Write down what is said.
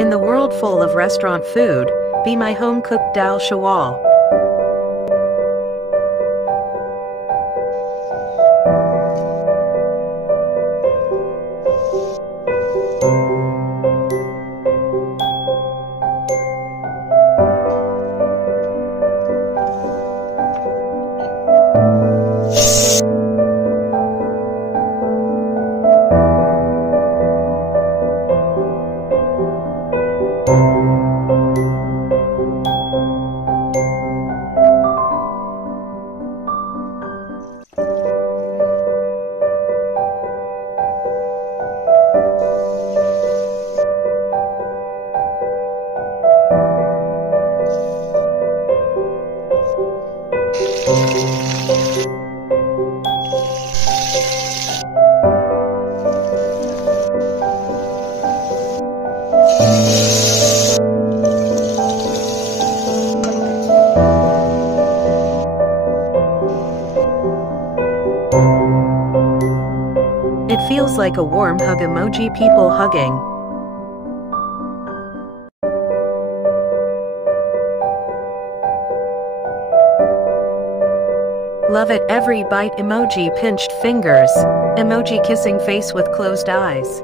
In the world full of restaurant food, be my home-cooked Dal Chawal. It feels like a warm hug emoji, people hugging. Love it every bite emoji, pinched fingers emoji, kissing face with closed eyes.